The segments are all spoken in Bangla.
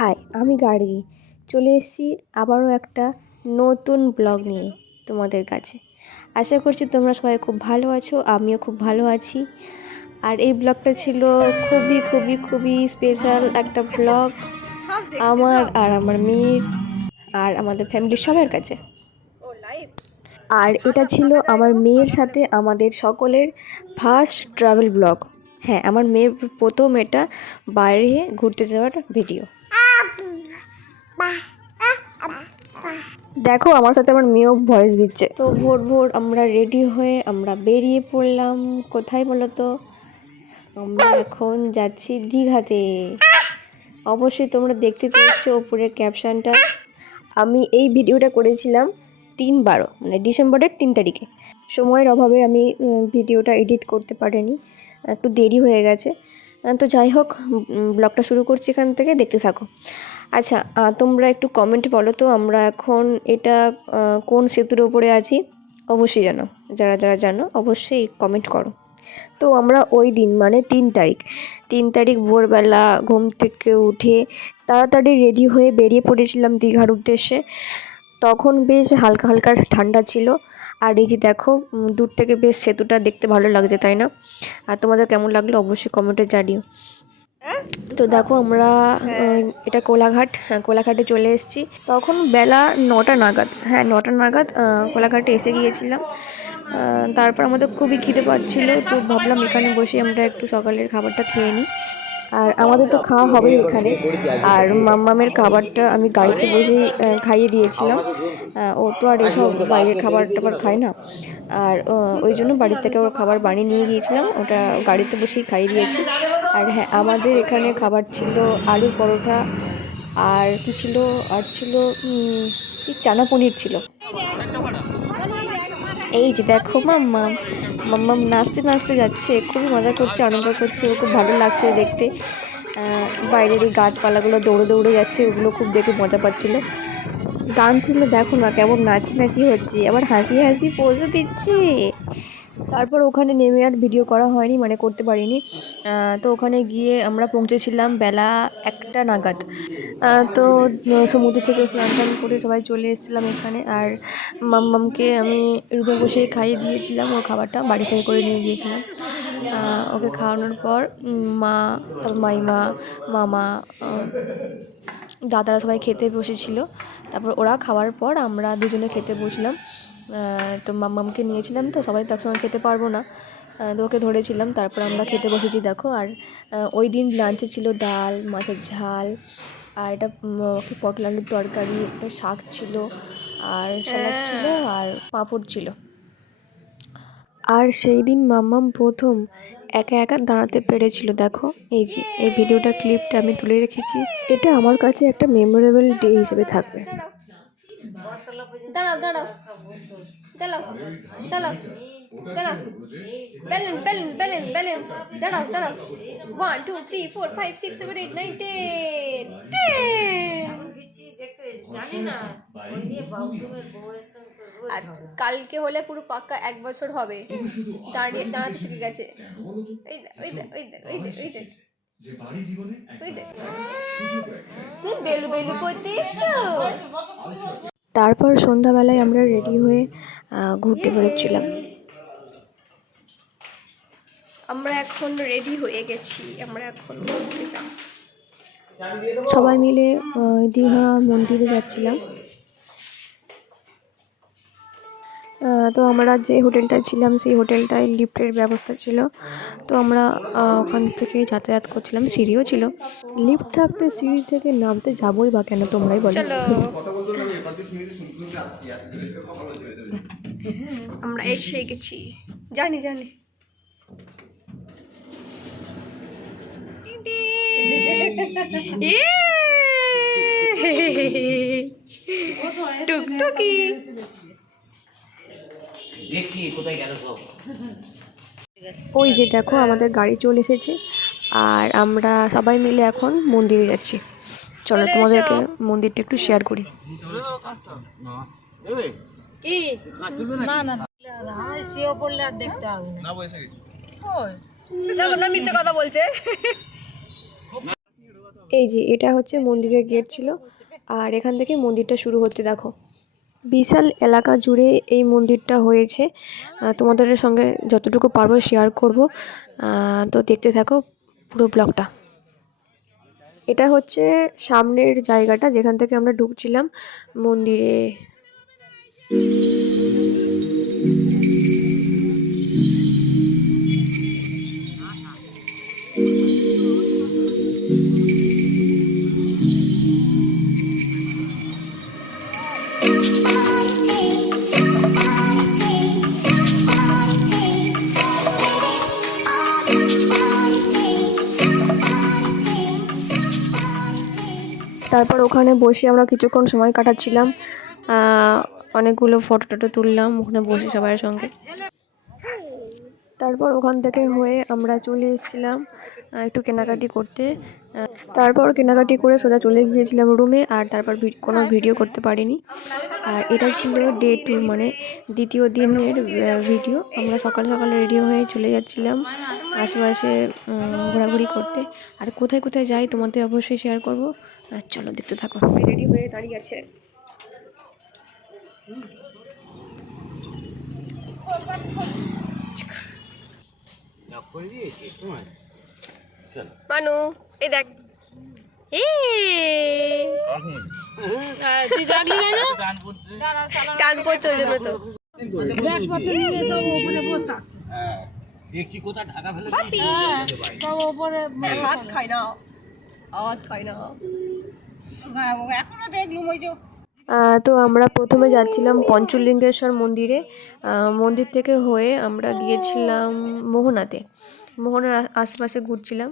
হাই, আমি গাড়ি চলে এসেছি আবারও একটা নতুন ব্লগ নিয়ে তোমাদের কাছে। আশা করছি তোমরা সবাই খুব ভালো আছো, আমিও খুব ভালো আছি। আর এই ব্লগটা ছিল খুবই খুবই খুবই স্পেশাল একটা ব্লগ আমার আর আমার মেয়ের আর আমাদের ফ্যামিলির সবার কাছে। আর এটা ছিল আমার মেয়ের সাথে আমাদের সকলের ফার্স্ট ট্রাভেল ব্লগ। হ্যাঁ, আমার মেয়ের প্রথম এটা বাইরে ঘুরতে যাওয়ার ভিডিও। দেখো আমার সাথে আমার মেয়েও ভয়েস দিচ্ছে। তো ভোর ভোর আমরা রেডি হয়ে আমরা বেরিয়ে পড়লাম। কোথায় বলো তো? আমরা এখন যাচ্ছি দীঘাতে। অবশ্যই তোমরা দেখতে পেয়েছো ওপরের ক্যাপশনটা। আমি এই ভিডিওটা করেছিলাম 3/12 মানে ডিসেম্বরের 3 তারিখে। সময়ের অভাবে আমি ভিডিওটা এডিট করতে পারিনি, একটু দেরি হয়ে গেছে। তো যাই হোক, ব্লগটা শুরু করছি এখান থেকে, দেখতে থাকো। আচ্ছা, তোমরা একটু কমেন্টে বলো তো আমরা এখন এটা কোন সেতুর ওপরে আছি? অবশ্যই জানো, যারা যারা জানো অবশ্যই কমেন্ট করো। তো আমরা ওই দিন মানে 3 তারিখ ভোরবেলা ঘুম থেকে উঠে তাড়াতাড়ি রেডি হয়ে বেরিয়ে পড়েছিলাম দীঘার উদ্দেশ্যে। তখন বেশ হালকা হালকা ঠান্ডা ছিল। আর এই যে দেখো, দূর থেকে বেশ সেতুটা দেখতে ভালো লাগছে, তাই না? আর তোমাদের কেমন লাগলো অবশ্যই কমেন্টে জানিও। তো দেখো আমরা এটা কোলাঘাট, কোলাঘাটে চলে এসেছি। তখন বেলা 9টা নাগাদ, হ্যাঁ 9টা নাগাদ কোলাঘাটে এসে গিয়েছিলাম। তারপর আমাদের খুবই খিদে পাচ্ছিল, তো ভাবলাম এখানে বসে আমরা একটু সকালের খাবারটা খেয়ে নিই। আর আমাদের তো খাওয়া হবেই এখানে। আর মাম্মামের খাবারটা আমি গাড়িতে বসেই খাইয়ে দিয়েছিলাম। ও তো আর এসব বাইরের খাবার টাবার খায় না। আর ওই জন্য বাড়ি থেকে ওর খাবার বানিয়ে নিয়ে গিয়েছিলাম, ওটা গাড়িতে বসেই খাইয়ে দিয়েছি। আর হ্যাঁ, আমাদের এখানে খাবার ছিল আলুর পরোটা, আর কি ছিল, আর ছিল কি চানা পনির ছিল। এই যে দেখো মাম্মাম মাম্মাম নাচতে নাচতে যাচ্ছে, খুবই মজা করছে, আনন্দ করছে, ওর খুব ভালো লাগছে দেখতে। বাইরের এই গাছপালাগুলো দৌড়ে দৌড়ে যাচ্ছে, ওগুলো খুব দেখে মজা পাচ্ছিল। গান শুনলে দেখো না কেমন নাচি নাচি হচ্ছে, আবার হাসি হাসি পোজও দিচ্ছে। তারপর ওখানে নেমে আর ভিডিও করা হয়নি, মানে করতে পারিনি। তো ওখানে গিয়ে আমরা পৌঁছেছিলাম বেলা 1টা নাগাদ। তো সমুদ্র থেকে স্নান টান করে সবাই চলে এসেছিলাম এখানে। আর মাম্মামকে আমি রুমে বসেই খাইয়ে দিয়েছিলাম, ওর খাবারটা বাড়ি থেকে করে নিয়ে গিয়েছিলাম। ওকে খাওয়ানোর পর মা, তারপর মাইমা, মামা, দাদারা সবাই খেতে বসেছিল। তারপর ওরা খাওয়ার পর আমরা দুজনে খেতে বসলাম। তো মাম্মামকে নিয়েছিলাম, তো সবাই তো একসঙ্গে খেতে পারবো না, তো ওকে ধরেছিলাম। তারপর আমরা খেতে বসেছি দেখো। আর ওই দিন লাঞ্চে ছিল ডাল, মাছের ঝাল, আর এটা পটল আলুর তরকারি, একটা শাক ছিল, আর স্যালাড ছিল, আর পাঁপড় ছিল। আর সেই দিন মাম্মাম প্রথম একা একা দাঁড়াতে পেরেছিল দেখো। এই যে এই ভিডিওটা ক্লিপটা আমি তুলে রেখেছি, এটা আমার কাছে একটা মেমোরেবল ডে হিসেবে থাকবে। দাঁড়াও দাঁড়াও দাঁড়াও দাঁড়াও দাঁড়াও, ব্যালেন্স ব্যালেন্স ব্যালেন্স ব্যালেন্স, দাঁড়াও দাঁড়াও, 1 2 3 4 5 6 7 8 9 10 আচ্ছা, কালকে হলে পুরো পাক্কা 1 বছর হবে, দাঁড়াতে শিখে গেছে। ওই দেখ ওই দেখ ওই দেখ ওই দেখ ওই দেখ ওই দেখ, তুই বেলু বেলু করতে এসছো। তারপর সন্ধ্যাবেলায় আমরা রেডি হয়ে ঘুরতে বেরোচ্ছিলাম। আমরা এখন রেডি হয়ে গেছি, আমরা এখন ঘুরতে যাব। সবাই মিলে দীঘা মন্দিরে যাচ্ছিলাম। তো আমরা যে হোটেলটায় ছিলাম সেই হোটেলটায় লিফটের ব্যবস্থা ছিল, তো আমরা ওখান থেকে যাতায়াত করছিলাম। সিঁড়িও ছিল, লিফট থাকতে সিঁড়ি থেকে নামতে যাবোই বা কেন, তোমরাই বলো। আমরা এসে গেছি, জানি জানি। টুকটুকি ওই যে দেখো আমাদের গাড়ি চলে এসেছে। আর আমরা সবাই মিলে এখন মন্দিরে যাচ্ছি। চলো তোমাদেরকে মন্দিরটা একটু শেয়ার করি। মিথ্যে কথা বলছে। এই যে এটা হচ্ছে মন্দিরের গেট ছিল, আর এখান থেকে মন্দিরটা শুরু হচ্ছে। দেখো বিশাল এলাকা জুড়ে এই মন্দিরটা হয়েছে। তোমাদের সঙ্গে যতটুকু পারবো শেয়ার করব, তো দেখতে থাকো পুরো ব্লগটা। এটা হচ্ছে সামনের জায়গাটা যেখান থেকে আমরা ঢুকছিলাম মন্দিরে। তারপর ওখানে বসে আমরা কিছুক্ষণ সময় কাটাচ্ছিলাম, অনেকগুলো ফটো টটো তুললাম ওখানে বসে সবার সঙ্গে। তারপর ওখান থেকে হয়ে আমরা চলে এসেছিলাম একটু কেনাকাটি করতে। তারপর কেনাকাটি করে সোজা চলে গিয়েছিলাম রুমে, আর তারপর কোনো ভিডিও করতে পারিনি। আর এটা ছিল ডে 2, মানে দ্বিতীয় দিনের ভিডিও। আমরা সকাল সকাল রেডি হয়ে চলে যাচ্ছিলাম আশেপাশে ঘোরাঘুরি করতে। আর কোথায় কোথায় যাই তোমাদের অবশ্যই শেয়ার করবো, চলো দেখতে থাকো। রেডি হয়ে দাঁড়িয়ে আছে। মানু এই দেখ, তুই জাগলি কেন? টান পড়ছে ওই জন্য তো। হাত খাই না, হাত খাই না। তো আমরা প্রথমে যাচ্ছিলাম পঞ্চলিঙ্গেশ্বর মন্দিরে। মন্দির থেকে হয়ে আমরা গিয়েছিলাম মোহনাতে। মোহনার আশেপাশে ঘুরছিলাম।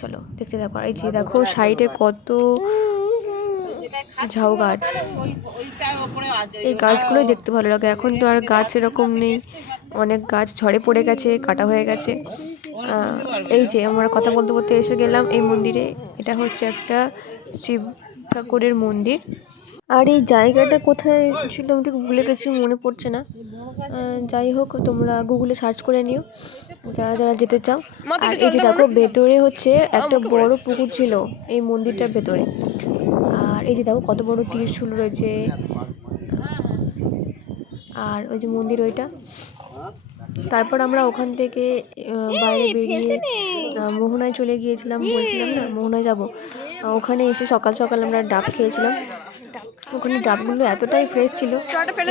চলো দেখতে থাকো। এই যে দেখো সাইডে কত ঝাউ গাছ, এই গাছগুলোই দেখতে ভালো লাগে। এখন তো আর গাছ এরকম নেই, অনেক গাছ ঝড়ে পড়ে গেছে, কাটা হয়ে গেছে। এই যে আমরা কথা বলতে বলতে এসে গেলাম এই মন্দিরে। এটা হচ্ছে একটা শিব ঠাকুরের মন্দির। আর এই জায়গাটা কোথায় ছিল আমি ঠিক ভুলে গেছি, মনে পড়ছে না। যাই হোক তোমরা গুগলে সার্চ করে নিও যারা যারা যেতে চাও। আর এই যে দেখো ভেতরে হচ্ছে একটা বড় পুকুর ছিল এই মন্দিরটার ভেতরে। আর এই যে দেখো কত বড় ত্রিশূল রয়েছে। আর ওই যে মন্দির ওইটা। তারপর আমরা ওখান থেকে বাইরে বেরিয়ে মোহনায় চলে গিয়েছিলাম। বলছিলাম না মোহনায় যাব। ওখানে এসে সকাল সকাল আমরা ডাব খেয়েছিলাম। ওখানে ডাবগুলো এতটাই ফ্রেশ ছিল,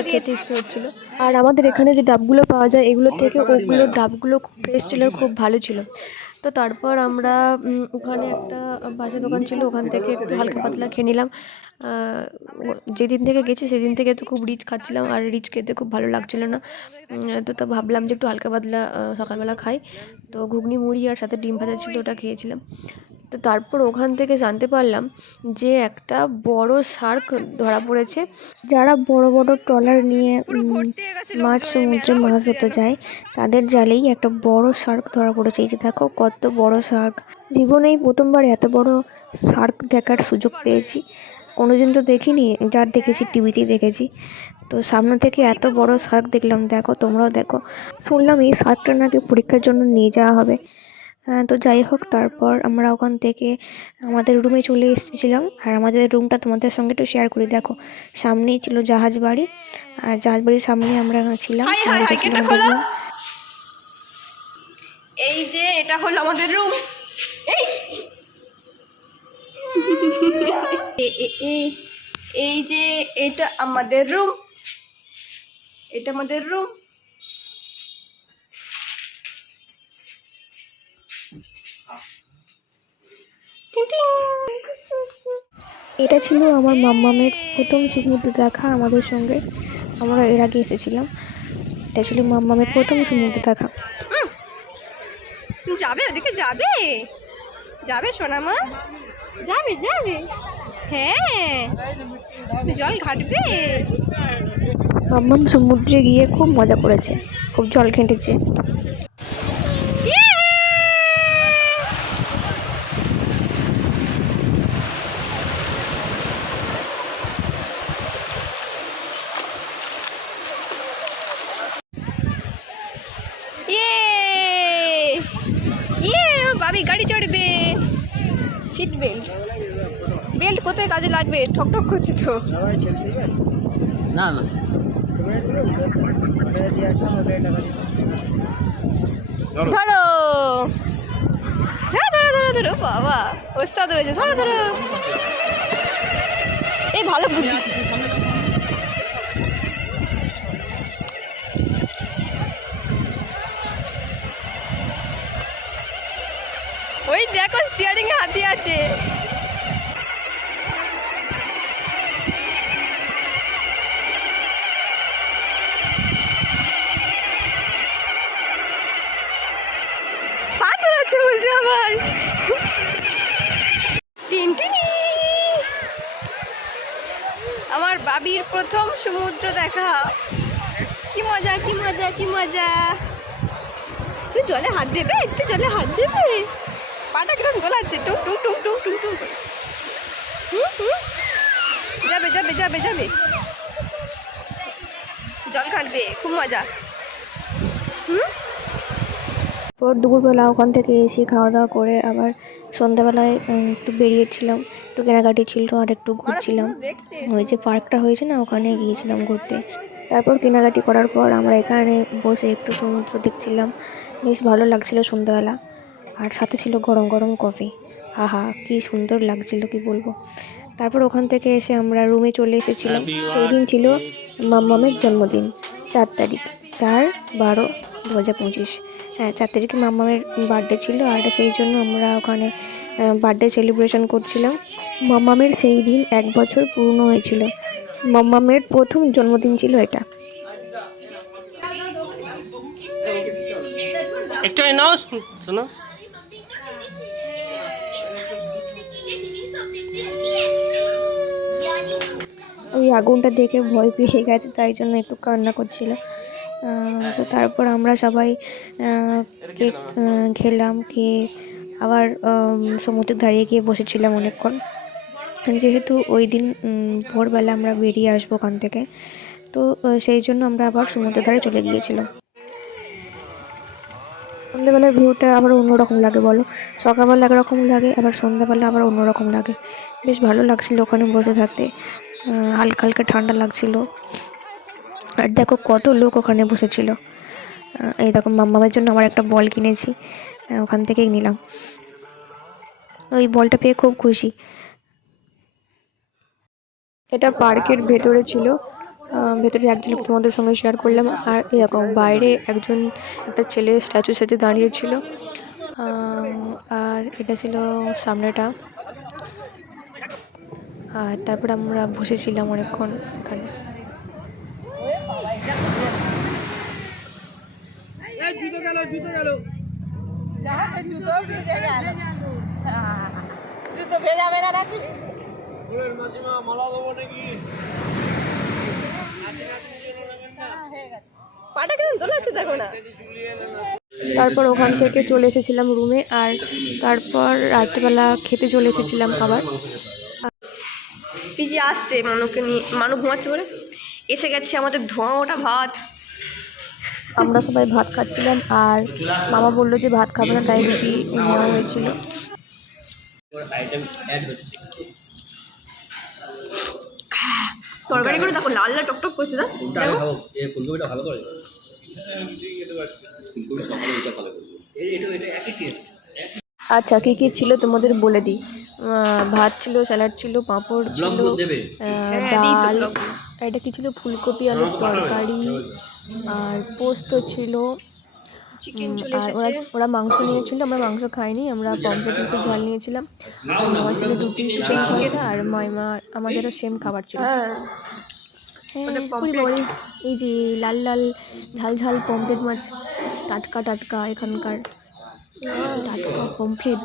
খেতে ইচ্ছে হচ্ছিলো। আর আমাদের এখানে যে ডাবগুলো পাওয়া যায় এগুলোর থেকে ওগুলো ডাবগুলো খুব ফ্রেশ ছিল, খুব ভালো ছিল। তো তারপর আমরা ওখানে একটা বাসা দোকান ছিল, ওখান থেকে একটু হালকা পাতলা খেয়ে নিলাম। যেদিন থেকে গেছি সেদিন থেকে তো খুব রিচ খাচ্ছিলাম, আর রিচ খেতে খুব ভালো লাগছিল না। তো ভাবলাম যে একটু হালকা পাতলা সকালবেলা খাই। তো ঘুগনি মুড়ি আর সাথে ডিম ভাজা ছিল, ওটা খেয়েছিলাম। তো তারপর ওখান থেকে জানতে পারলাম যে একটা বড় শার্ক ধরা পড়েছে। যারা বড় বড় ট্রলার নিয়ে মাছ সমুদ্রে মাছ ধরতে যায় তাদের জালেই একটা বড় শার্ক ধরা পড়েছে। এই যে দেখো কত বড় শার্ক। জীবনেই প্রথমবার এত বড় শার্ক দেখার সুযোগ পেয়েছি। কোনোদিন তো দেখিনি, যার দেখেছি টিভিতেই দেখেছি। তো সামনে থেকে এত বড় শার্ক দেখলাম। দেখো তোমরাও দেখো। শুনলাম এই শার্কটা নাকি পরীক্ষার জন্য নিয়ে যাওয়া হবে। তো যাই হোক তারপর আমরা ওখান থেকে আমাদের রুমে চলে এসেছিলাম। আর আমাদের রুমটা তোমাদের সঙ্গে একটু শেয়ার করি। দেখো সামনেই ছিল জাহাজ বাড়ি, আর জাহাজ বাড়ির সামনে আমরা ছিলাম। এই যে এটা হলো আমাদের রুম। এই যে এটা আমাদের রুম, এটা আমাদের রুম। এটা ছিল আমার মাম্মামের প্রথম সমুদ্র দেখা আমাদের সঙ্গে। আমরা এর আগে এসেছিলাম। এটা ছিল মাম্মামের প্রথম সমুদ্র দেখা। যাবে ওদিকে, যাবে যাবে সোনামা, যাবে যাবে। হ্যাঁ জল ঘাটবে। মাম্মাম সমুদ্রে গিয়ে খুব মজা করেছে, খুব জল ঘেঁটেছে। বাবি গাড়ি চড়বে, সিট বেল্ট। বেল্ট কোথায় কাজে লাগবে? ঠকঠক করছে তো। না না ধরো, হ্যাঁ ধরো ধরো ধরো, বাবা ওস্তাদ রয়েছে, ধরো ধরো। এই ভালো বুদ্ধি। ওই দেখো স্টিয়ারিং এ হাতি আছে। পাথর আছে বসে আমার। টিনটিনি, আমার বাবির প্রথম সমুদ্র দেখা। কি মজা কি মজা কি মজা। তুই জলে হাত দেবে, তুই জলে হাত দেবে। পাটা কিরম গোলাচ্ছে, টুক টুক টুক টুক টুক টুক। যাবে যাবে যাবে যাবে, জল ঘাটবে, খুব মজা। পর দুপুরবেলা ওখান থেকে এসে খাওয়া দাওয়া করে আবার সন্ধ্যাবেলায় একটু বেরিয়েছিলাম, একটু কেনাকাটি ছিল আর একটু ঘুরছিলাম। ওই যে পার্কটা হয়েছে না, ওখানে গিয়েছিলাম ঘুরতে। তারপর কেনাকাটি করার পর আমরা এখানে বসে একটু সমুদ্র দেখছিলাম, বেশ ভালো লাগছিল সন্ধ্যাবেলা। আর সাথে ছিল গরম গরম কফি। আহা কি সুন্দর লাগছিল কি বলবো। তারপর ওখান থেকে এসে আমরা রুমে চলে এসেছিলাম। সেই দিন ছিল মাম্মামের জন্মদিন, 4 তারিখ 4/12/2025। হ্যাঁ 4 তারিখে মাম্মামের বার্থডে ছিল, আর সেই জন্য আমরা ওখানে বার্থডে সেলিব্রেশন করছিলাম। মাম্মামের সেই দিন 1 বছর পূর্ণ হয়েছিল। মাম্মামের প্রথম জন্মদিন ছিল এটা। একটু নাও শোনো। ওই আগুনটা দেখে ভয় পেয়ে গেছে, তাই জন্য একটু কান্না করছিল। তো তারপর আমরা সবাই কেক খেলাম, খেয়ে আবার সমুদ্রের ধারে গিয়ে বসেছিলাম অনেকক্ষণ। যেহেতু ওই দিন ভোরবেলা আমরা বেরিয়ে আসবো ওখান থেকে, তো সেই জন্য আমরা আবার সমুদ্রের ধারে চলে গিয়েছিলাম। সন্ধ্যাবেলার ভিউটা আবার অন্যরকম লাগে বলো। সকালবেলা একরকম লাগে, আবার সন্ধ্যাবেলা আবার অন্যরকম লাগে। বেশ ভালো লাগছিল ওখানে বসে থাকতে, হালকা হালকা ঠান্ডা লাগছিল। আর দেখো কত লোক ওখানে বসেছিল। এই দেখো মাম্মামের জন্য আমার একটা বল কিনেছি, ওখান থেকেই নিলাম। ওই বলটা পেয়ে খুব খুশি। এটা পার্কের ভেতরে ছিল, ভেতরে এক ঝলক তোমাদের সঙ্গে শেয়ার করলাম। আর এরকম বাইরে একটা ছেলে স্ট্যাচু সেজে দাঁড়িয়েছিল। আর এটা ছিল সামনেটা। আর তারপর আমরা বসেছিলাম অনেকক্ষণ এখানে। তারপর ওখান থেকে চলে এসেছিলাম রুমে, আর তারপর রাত্রিবেলা খেতে চলে এসেছিলাম খাবার। পিজি আসছে মানুকে নিয়ে, মানু ঘুমাচ্ছে বলে এসে গেছে আমাদের ধোঁয়া ওটা ভাত। আমরা সবাই ভাত খাচ্ছিলাম, আর মামা বললো যে ভাত খাবে না, তাই রুটি নেওয়া হয়েছিল। তরকারি করে দেখো লাল লাল টকটক করছে না। আচ্ছা কী কী ছিল তোমাদের বলে দিই। ভাত ছিল, স্যালাড ছিল, পাঁপড় ছিল, ডাল, এটা কি ছিল, ফুলকপি আলুর তরকারি, আর পোস্ত ছিল। আর ওরা মাংস নিয়েছিল, আমরা মাংস খাইনি, আমরা পমফ্রেট মতো ঝাল নিয়েছিলাম। আমার ছিল রুটি, চিকেন কষা, আর আমাদেরও সেম খাবার ছিল। হ্যাঁ এই যে লাল লাল ঝাল ঝাল পমফ্রেট মাছ, টাটকা টাটকা এখানকার টাটকা পমফ্রেট,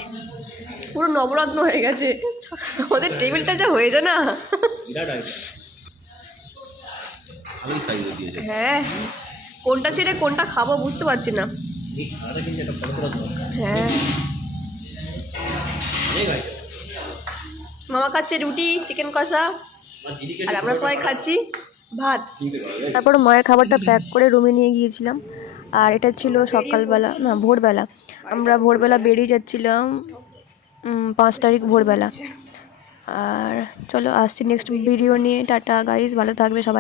পুরো নবরত্ন হয়ে গেছে আমাদের টেবিলটা যা হয়েছে না। হ্যাঁ কোনটা ছেড়ে কোনটা খাবো বুঝতে পারছি না। হ্যাঁ মামা খাচ্ছে রুটি চিকেন কষা, আর আমরা সবাই খাচ্ছি ভাত। তারপর মায়ের খাবারটা প্যাক করে রুমে নিয়ে গিয়েছিলাম। আর এটা ছিল সকালবেলা, না ভোরবেলা, আমরা ভোরবেলা বেরিয়ে যাচ্ছিলাম 5 তারিখ ভোরবেলা। আর চলো আসছি নেক্সট ভিডিও নিয়ে। টাটা গাইস, ভালো থাকবে সবাই।